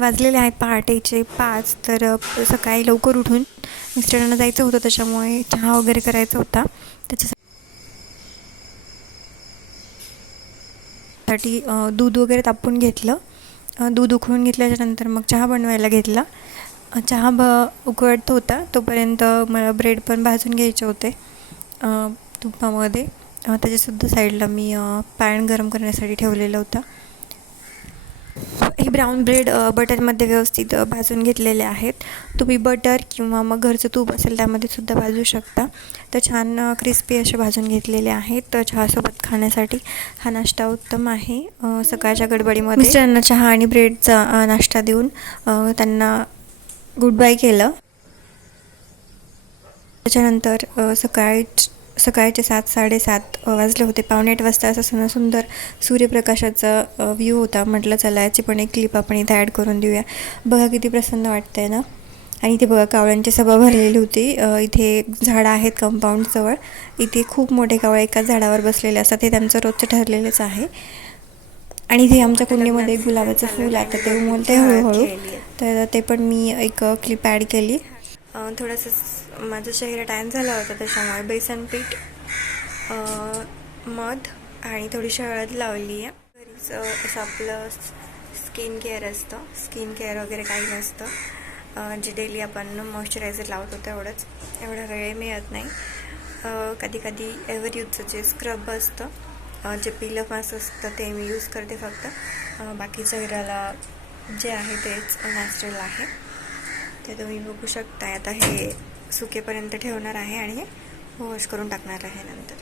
वाजलेले आहेत पहाटेचे 5. तर सकाळी लवकर उठून मिस्टरांना जायचं होतं, त्याच्यामुळे चहा वगैरे करायचा होता. त्याच्यासाठी दूध वगैरे तापवून घेतलं. दूध उकळून घेतल्याच्यानंतर मग चहा बनवायला घेतला. चहा उकळत होता तोपर्यंत मला ब्रेड पण भाजून घ्यायचे होते तुपामध्ये. त्याच्यासुद्धा साईडला मी पॅन गरम करण्यासाठी ठेवलेलं होतं. हे ब्राऊन ब्रेड बटरमध्ये व्यवस्थित भाजून घेतलेले आहेत. तुम्ही बटर किंवा मग घरचं तूप असेल त्यामध्ये सुद्धा भाजू शकता. तर छान क्रिस्पी असे भाजून घेतलेले आहेत. तर चहासोबत खाण्यासाठी हा नाश्ता उत्तम आहे. सकाळच्या गडबडीमध्ये मिस्टरांना चहा आणि ब्रेडचा नाश्ता देऊन त्यांना गुड बाय केलं. त्याच्यानंतर सकाळचे 7-7:30 वाजले होते. 7:45 वाजता असा सुंदर सूर्यप्रकाशाचा व्ह्यू होता. म्हटलं चला याची पण एक क्लिप आपण इथे ॲड करून देऊया. बघा किती प्रसन्न वाटतंय ना. आणि इथे बघा कावळ्यांची सभा भरलेली होती. इथे झाडं आहेत कंपाऊंडजवळ. इथे खूप मोठे कावळे एकाच झाडावर बसलेले असतात. हे त्यांचं रोजचं ठरलेलंच आहे. आणि इथे आमच्या कुंडीमध्ये गुलाबाचं फूल आता ते उमलते हळूहळू. तर ते पण मी एक क्लिप ॲड केली. थोडंसं माझा चेहरा टॅन झाला होता, त्याच्यामुळे बेसन पीठ, मध आणि थोडीशी हळद लावली आहे. घरीच असं आपलं स्किन केअर असतं. स्किन केअर वगैरे काही नसतं. जे डेली आपण मॉइश्चरायझर लावतो तेवढंच. एवढा वेळ मिळत नाही. कधी कधी एव्हर यूजचं जे स्क्रब असतं, जे पिलर मास्क असतं ते मी यूज करते फक्त. बाकी चेहऱ्याला जे आहे तेच नॅचरल आहे. ते तुम्ही बघू शकता. आता हे सुकेपर्यंत ठेवणार आहे आणि हे वॉश करून टाकणार आहे नंतर.